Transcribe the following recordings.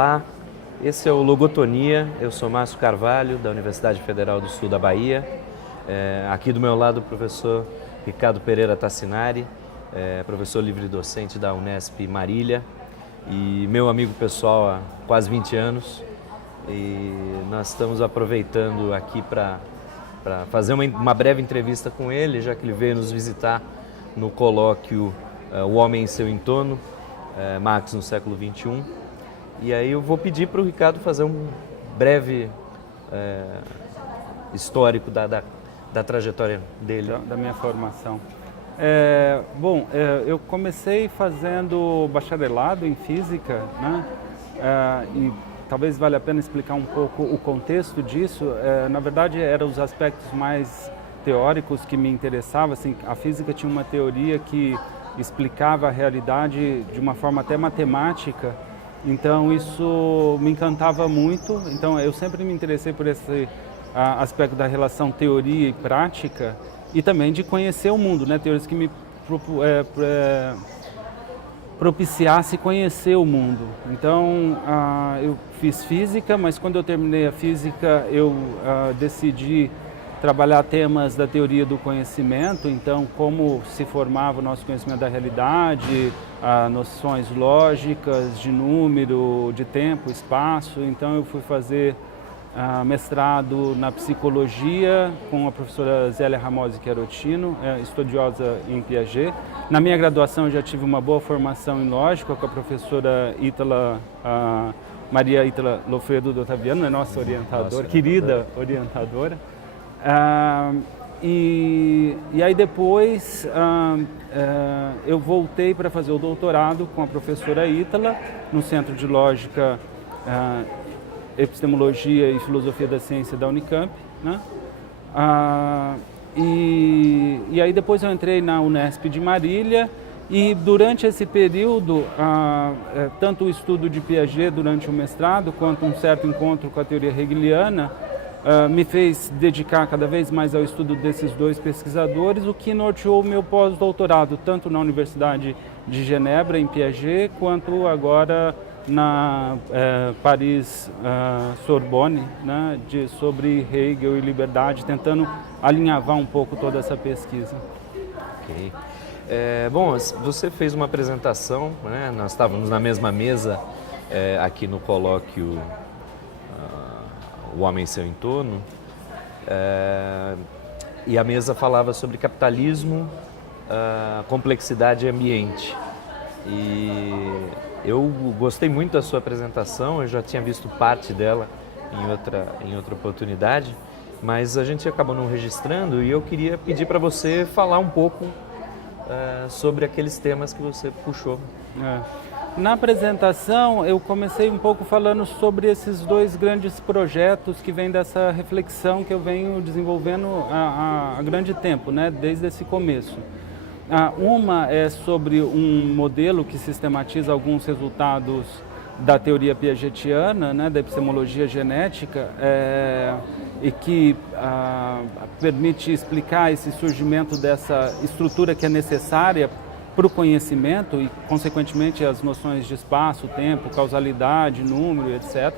Olá, esse é o Logotonia, eu sou Márcio Carvalho, da Universidade Federal do Sul da Bahia. Aqui do meu lado o professor Ricardo Pereira Tassinari, professor livre-docente da Unesp Marília e meu amigo pessoal há quase 20 anos. E nós estamos aproveitando aqui para fazer uma breve entrevista com ele, já que ele veio nos visitar no colóquio O Homem em Seu Entorno, Marx no século XXI. E aí eu vou pedir para o Ricardo fazer um breve histórico da trajetória dele. Da minha formação. Eu comecei fazendo bacharelado em física, né? E talvez valha a pena explicar um pouco o contexto disso. Na verdade, eram os aspectos mais teóricos que me interessavam. Assim, a física tinha uma teoria que explicava a realidade de uma forma até matemática. Então isso me encantava muito. Então eu sempre me interessei por esse aspecto da relação teoria e prática e também de conhecer o mundo, né? Teorias que me propiciasse conhecer o mundo. Então eu fiz física, mas quando eu terminei a física eu decidi trabalhar temas da teoria do conhecimento, então como se formava o nosso conhecimento da realidade, noções lógicas de número, de tempo, espaço. Então eu fui fazer mestrado na psicologia com a professora Zélia Ramosi Chiarotino, estudiosa em Piaget. Na minha graduação eu já tive uma boa formação em lógica com a professora Maria Ítala Lofredo do Otaviano, nossa orientadora, querida orientadora. E aí depois eu voltei para fazer o doutorado com a professora Ítala no Centro de Lógica, Epistemologia e Filosofia da Ciência da Unicamp, né? E aí depois eu entrei na Unesp de Marília e durante esse período, tanto o estudo de Piaget durante o mestrado quanto um certo encontro com a teoria hegeliana me fez dedicar cada vez mais ao estudo desses dois pesquisadores, o que norteou o meu pós-doutorado, tanto na Universidade de Genebra, em Piaget, quanto agora na Paris Sorbonne, né, sobre Hegel e liberdade, tentando alinhavar um pouco toda essa pesquisa. Ok. Bom, você fez uma apresentação, né? Nós estávamos na mesma mesa aqui no colóquio O Homem em Seu Entorno, e a mesa falava sobre capitalismo, complexidade e ambiente. E eu gostei muito da sua apresentação, eu já tinha visto parte dela em outra oportunidade, mas a gente acabou não registrando e eu queria pedir para você falar um pouco sobre aqueles temas que você puxou. Na apresentação, eu comecei um pouco falando sobre esses dois grandes projetos que vêm dessa reflexão que eu venho desenvolvendo há grande tempo, né, desde esse começo. Uma é sobre um modelo que sistematiza alguns resultados da teoria piagetiana, né, da epistemologia genética, e que permite explicar esse surgimento dessa estrutura que é necessária para o conhecimento e, consequentemente, as noções de espaço, tempo, causalidade, número, etc.,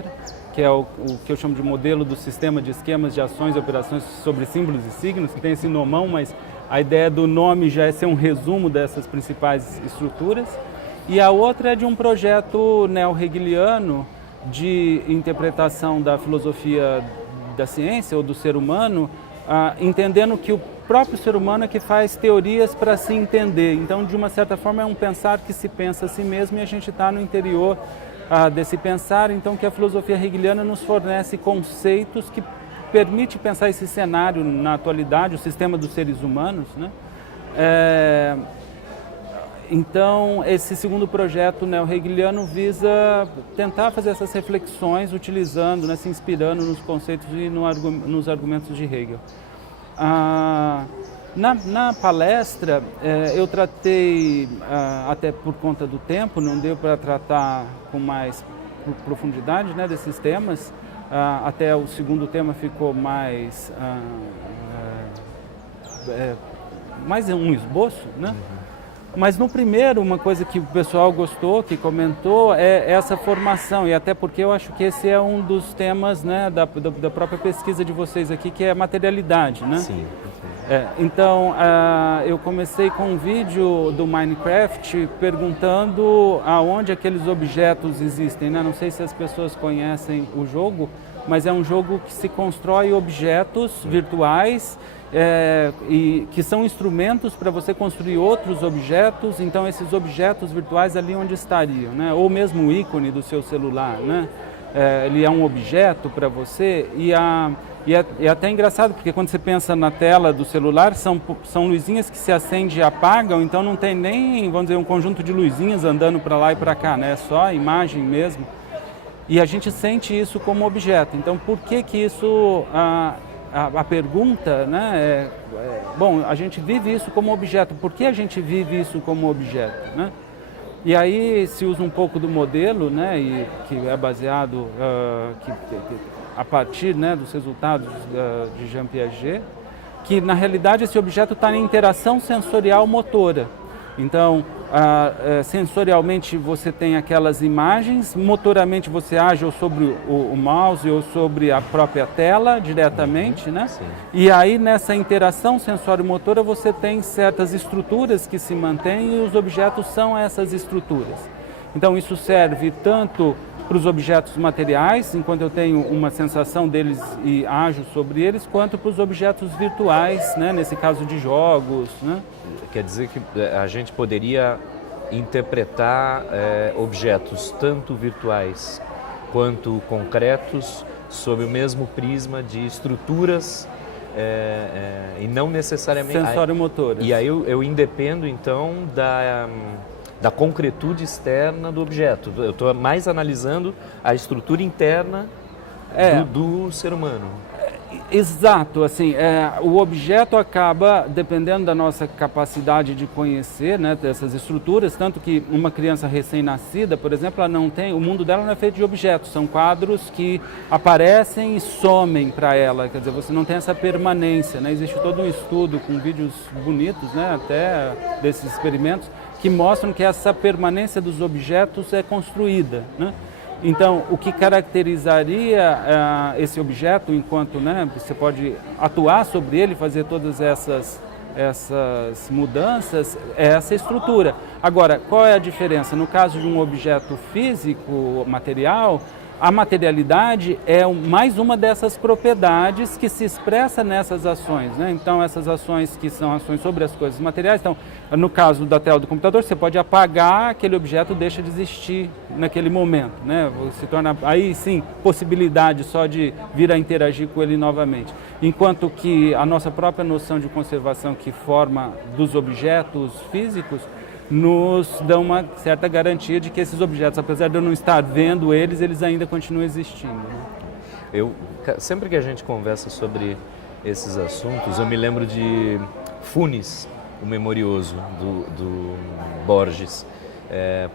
que é o que eu chamo de modelo do sistema de esquemas de ações e operações sobre símbolos e signos, que tem esse nomão, mas a ideia do nome já é ser um resumo dessas principais estruturas. E a outra é de um projeto neo-hegeliano de interpretação da filosofia da ciência ou do ser humano, entendendo que o próprio ser humano é que faz teorias para se entender. Então, de uma certa forma, é um pensar que se pensa a si mesmo e a gente está no interior desse pensar. Então, que a filosofia hegeliana nos fornece conceitos que permite pensar esse cenário na atualidade, o sistema dos seres humanos, né? Então, esse segundo projeto neo-hegeliano visa tentar fazer essas reflexões utilizando, né, se inspirando nos conceitos e nos argumentos de Hegel. Na palestra, eu tratei, até por conta do tempo, não deu para tratar com mais profundidade, né, desses temas. Até o segundo tema ficou mais um esboço, né? Mas no primeiro, uma coisa que o pessoal gostou, que comentou, é essa formação, e até porque eu acho que esse é um dos temas, né, da própria pesquisa de vocês aqui, que é a materialidade, né? Sim. Então, eu comecei com um vídeo do Minecraft perguntando aonde aqueles objetos existem, né? Não sei se as pessoas conhecem o jogo, mas é um jogo que se constrói objetos virtuais, e que são instrumentos para você construir outros objetos. Então esses objetos virtuais ali onde estariam, né? Ou mesmo o ícone do seu celular, né? Ele é um objeto para você, e é até engraçado porque quando você pensa na tela do celular são luzinhas que se acendem e apagam, então não tem nem, vamos dizer, um conjunto de luzinhas andando para lá e para cá, né? É só a imagem mesmo, e a gente sente isso como objeto. Então por que isso... A pergunta, né, bom, a gente vive isso como objeto, por que a gente vive isso como objeto, né? E aí se usa um pouco do modelo, né, e que é baseado a partir, né, dos resultados de Jean Piaget, que na realidade esse objeto está em interação sensorial motora. Então, sensorialmente você tem aquelas imagens, motoramente você age ou sobre o mouse ou sobre a própria tela diretamente, né? Sim. E aí nessa interação sensório-motora você tem certas estruturas que se mantêm, e os objetos são essas estruturas. Então isso serve tanto para os objetos materiais, enquanto eu tenho uma sensação deles e ajo sobre eles, quanto para os objetos virtuais, né? Nesse caso de jogos, né? Quer dizer que a gente poderia interpretar objetos tanto virtuais quanto concretos sob o mesmo prisma de estruturas e não necessariamente... Sensório-motoras. E aí eu independo então da concretude externa do objeto. Eu estou mais analisando a estrutura interna do ser humano. Exato, assim, o objeto acaba dependendo da nossa capacidade de conhecer, né, dessas estruturas, tanto que uma criança recém-nascida, por exemplo, ela não tem, o mundo dela não é feito de objetos, são quadros que aparecem e somem para ela, quer dizer, você não tem essa permanência, né? Existe todo um estudo com vídeos bonitos, né, até desses experimentos, que mostram que essa permanência dos objetos é construída, né? Então, o que caracterizaria esse objeto, enquanto, né, você pode atuar sobre ele, fazer todas essas mudanças, é essa estrutura. Agora, qual é a diferença? No caso de um objeto físico, material, a materialidade é mais uma dessas propriedades que se expressa nessas ações, né? Então, essas ações que são ações sobre as coisas materiais, então, no caso da tela do computador, você pode apagar, aquele objeto deixa de existir naquele momento, né? Se torna, aí sim, possibilidade só de vir a interagir com ele novamente. Enquanto que a nossa própria noção de conservação que forma dos objetos físicos nos dão uma certa garantia de que esses objetos, apesar de eu não estar vendo eles ainda continuam existindo. Sempre que a gente conversa sobre esses assuntos, eu me lembro de Funes, o Memorioso, do Borges,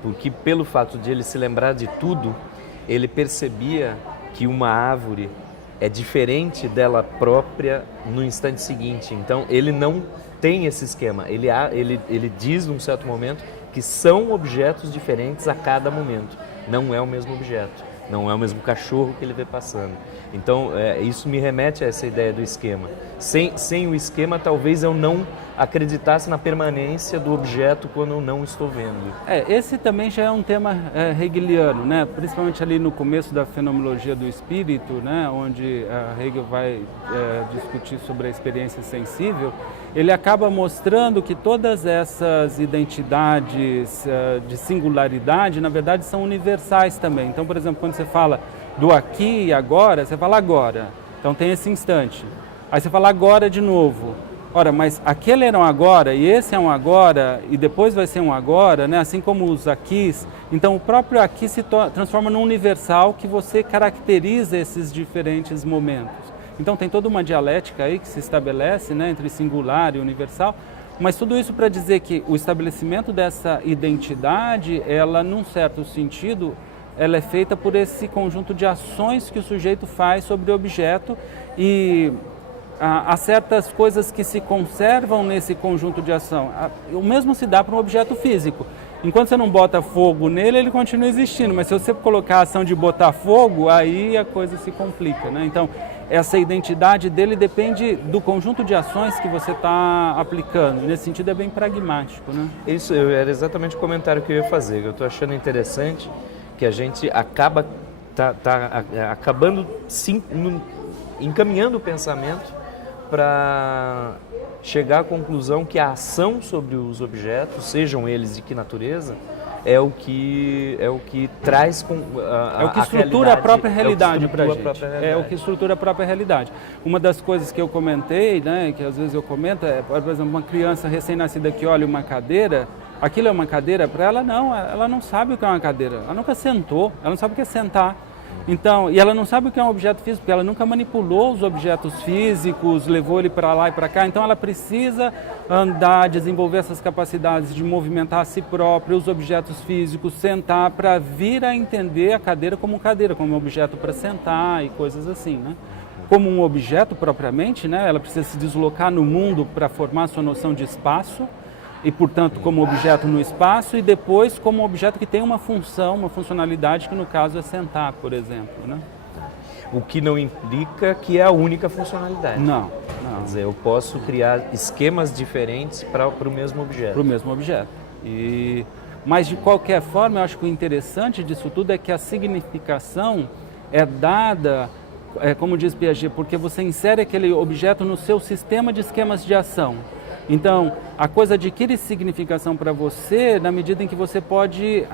porque pelo fato de ele se lembrar de tudo, ele percebia que uma árvore é diferente dela própria no instante seguinte. Então, ele não tem esse esquema. Ele diz, num certo momento, que são objetos diferentes a cada momento. Não é o mesmo objeto. Não é o mesmo cachorro que ele vê passando. Então, isso me remete a essa ideia do esquema. Sem o esquema, talvez eu não acreditasse na permanência do objeto quando eu não estou vendo. Esse também já é um tema hegeliano, né? Principalmente ali no começo da fenomenologia do espírito, né? Onde Hegel vai discutir sobre a experiência sensível. Ele acaba mostrando que todas essas identidades de singularidade, na verdade, são universais também. Então, por exemplo, quando você fala do aqui e agora, você fala agora. Então tem esse instante. Aí você fala agora de novo. Ora, mas aquele era um agora e esse é um agora e depois vai ser um agora, né? Assim como os aquis. Então o próprio aqui se transforma num universal que você caracteriza esses diferentes momentos. Então tem toda uma dialética aí que se estabelece, né, entre singular e universal, mas tudo isso para dizer que o estabelecimento dessa identidade, ela num certo sentido, ela é feita por esse conjunto de ações que o sujeito faz sobre o objeto e há certas coisas que se conservam nesse conjunto de ação. O mesmo se dá para um objeto físico. Enquanto você não bota fogo nele, ele continua existindo, mas se você colocar a ação de botar fogo, aí a coisa se complica, né? Então, essa identidade dele depende do conjunto de ações que você está aplicando. Nesse sentido, é bem pragmático, né? Isso era exatamente o comentário que eu ia fazer. Eu estou achando interessante que a gente acaba acabando encaminhando o pensamento para chegar à conclusão que a ação sobre os objetos, sejam eles de que natureza, é o que traz o que estrutura a própria realidade para a gente. É o que estrutura a própria realidade. Uma das coisas que eu comentei, né, que às vezes eu comento, é, por exemplo, uma criança recém-nascida que olha uma cadeira, aquilo é uma cadeira para ela? Não, ela não sabe o que é uma cadeira. Ela nunca sentou, ela não sabe o que é sentar. Então, e ela não sabe o que é um objeto físico, porque ela nunca manipulou os objetos físicos, levou ele para lá e para cá. Então, ela precisa andar, desenvolver essas capacidades de movimentar a si própria, os objetos físicos, sentar, para vir a entender a cadeira, como um objeto para sentar e coisas assim, né? Como um objeto propriamente, né? Ela precisa se deslocar no mundo para formar sua noção de espaço, e, portanto, como objeto no espaço, e depois como objeto que tem uma função, uma funcionalidade, que no caso é sentar, por exemplo, né? O que não implica que é a única funcionalidade. Não. Quer dizer, eu posso criar esquemas diferentes para o mesmo objeto. Para o mesmo objeto. Mas, de qualquer forma, eu acho que o interessante disso tudo é que a significação é dada, como diz Piaget, porque você insere aquele objeto no seu sistema de esquemas de ação. Então, a coisa adquire significação para você na medida em que você pode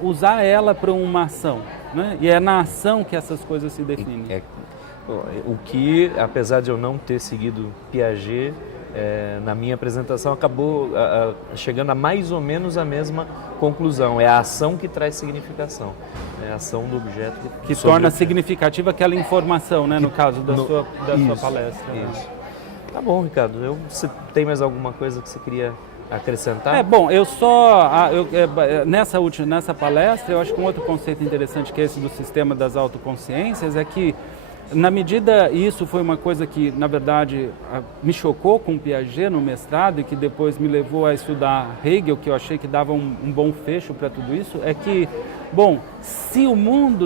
usar ela para uma ação, né? E é na ação que essas coisas se definem. O que, apesar de eu não ter seguido Piaget, na minha apresentação acabou chegando a mais ou menos a mesma conclusão. É a ação que traz significação. É a ação do objeto que torna significativa aquela informação, né? No caso da sua palestra. Isso. Tá bom, Ricardo. Você tem mais alguma coisa que você queria acrescentar? Bom, nessa palestra, eu acho que um outro conceito interessante que é esse do sistema das autoconsciências é que, na medida, e isso foi uma coisa que, na verdade, me chocou com Piaget no mestrado e que depois me levou a estudar Hegel, que eu achei que dava um bom fecho para tudo isso, é que, bom, se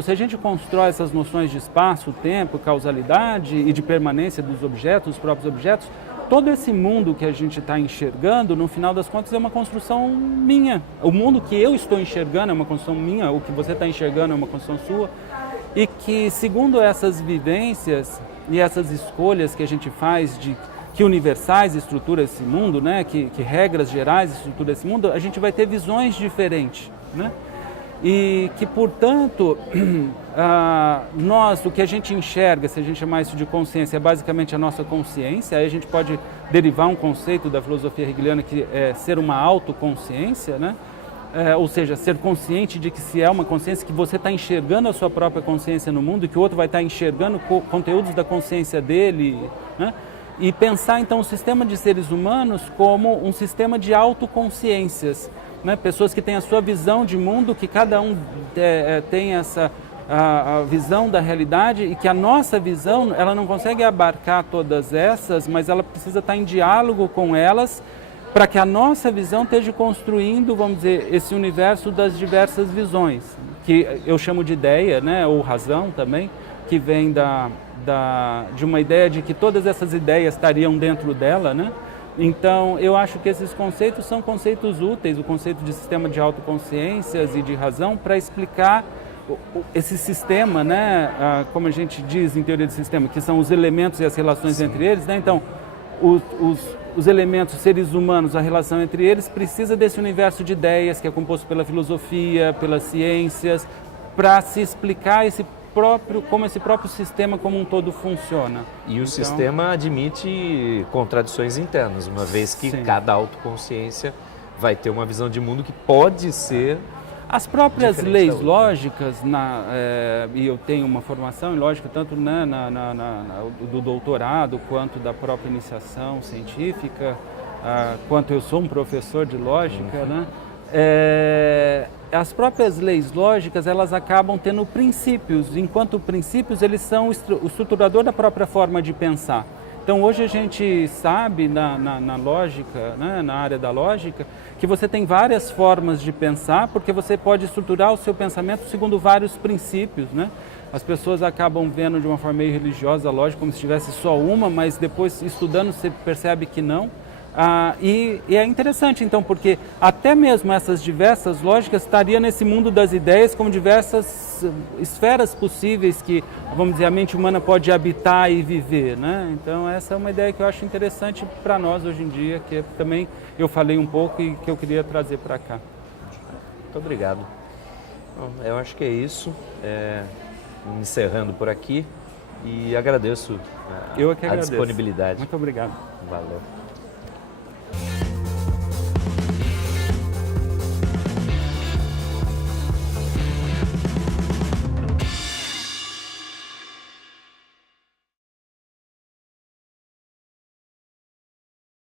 a gente constrói essas noções de espaço, tempo, causalidade e de permanência dos objetos, dos próprios objetos, todo esse mundo que a gente está enxergando, no final das contas, é uma construção minha. O mundo que eu estou enxergando é uma construção minha, o que você está enxergando é uma construção sua. E que, segundo essas vivências e essas escolhas que a gente faz de que universais estruturam esse mundo, né? que regras gerais estruturam esse mundo, a gente vai ter visões diferentes, né? E que, portanto, o que a gente enxerga, se a gente chamar isso de consciência, é basicamente a nossa consciência. Aí a gente pode derivar um conceito da filosofia hegeliana que é ser uma autoconsciência, né? Ou seja, ser consciente de que se é uma consciência, que você está enxergando a sua própria consciência no mundo e que o outro vai estar enxergando conteúdos da consciência dele, né? E pensar, então, o sistema de seres humanos como um sistema de autoconsciências, né? Pessoas que têm a sua visão de mundo, que cada um tem essa a visão da realidade e que a nossa visão, ela não consegue abarcar todas essas, mas ela precisa estar em diálogo com elas, para que a nossa visão esteja construindo, vamos dizer, esse universo das diversas visões, que eu chamo de ideia, né, ou razão também, que vem de uma ideia de que todas essas ideias estariam dentro dela, né? Então, eu acho que esses conceitos são conceitos úteis, o conceito de sistema de autoconsciências e de razão, para explicar esse sistema, né, como a gente diz em teoria de sistema, que são os elementos e as relações entre eles, né? Então, os elementos, os seres humanos, a relação entre eles, precisa desse universo de ideias que é composto pela filosofia, pelas ciências, para se explicar como esse próprio sistema como um todo funciona. E o sistema admite contradições internas, uma vez que cada autoconsciência vai ter uma visão de mundo que pode ser... As próprias leis lógicas, e eu tenho uma formação em lógica tanto do doutorado quanto da própria iniciação científica, quanto eu sou um professor de lógica, né? As próprias leis lógicas, elas acabam tendo princípios, enquanto princípios eles são o estruturador da própria forma de pensar. Então hoje a gente sabe na lógica, né, na área da lógica, que você tem várias formas de pensar, porque você pode estruturar o seu pensamento segundo vários princípios, né? As pessoas acabam vendo de uma forma meio religiosa a lógica como se tivesse só uma, mas depois estudando você percebe que não. E é interessante então, porque até mesmo essas diversas lógicas estariam nesse mundo das ideias como diversas esferas possíveis que, vamos dizer, a mente humana pode habitar e viver, né? Então essa é uma ideia que eu acho interessante para nós hoje em dia, que também eu falei um pouco e que eu queria trazer para cá. Muito obrigado. Bom, eu acho que é isso. Encerrando por aqui e agradeço Eu é que a agradeço. disponibilidade. Muito obrigado. Valeu.